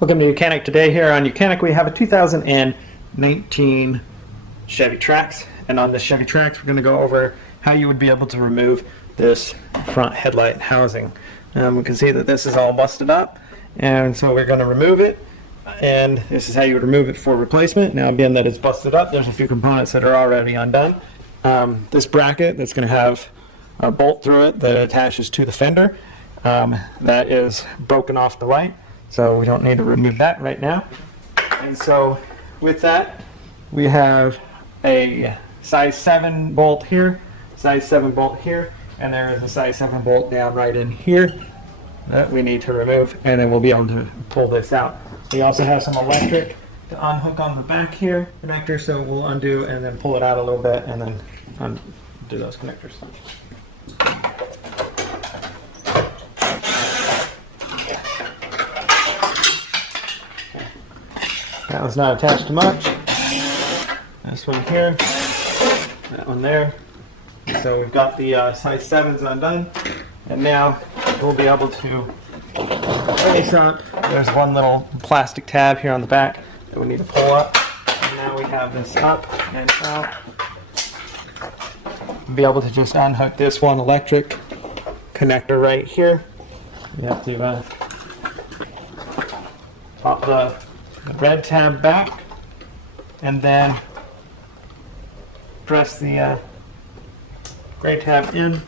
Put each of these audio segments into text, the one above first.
Welcome to YOUCANIC. Today here on YOUCANIC we have a 2019 Chevy Trax, and on this Chevy Trax we're going to go over how you would be able to remove this front headlight housing. We can see that this is all busted up, and so we're going to remove it, and this is how you would remove it for replacement. Now being that it's busted up, there's a few components that are already undone. This bracket that's going to have a bolt through it that attaches to the fender, that is broken off the light. So we don't need to remove that right now. And so with that, we have a size 7 bolt here, size 7 bolt here, and there is a size 7 bolt down right in here that we need to remove, and then we'll be able to pull this out. We also have some electric to unhook on the back here, connector, so we'll undo and then pull it out a little bit and then undo those connectors. That one's not attached to much. This one here, that one there. So we've got the size 7s undone, and now we'll be able to raise up. There's one little plastic tab here on the back that we need to pull up, and now we have this up and out. We'll be able to just unhook this one electric connector right here. You have to pop the red tab back and then press the gray tab in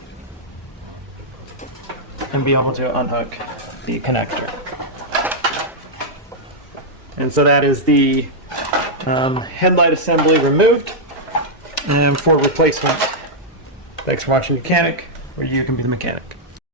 and be able to unhook the connector. And so that is the headlight assembly removed, and for replacement. Thanks for watching YOUCANIC, where you can be the mechanic.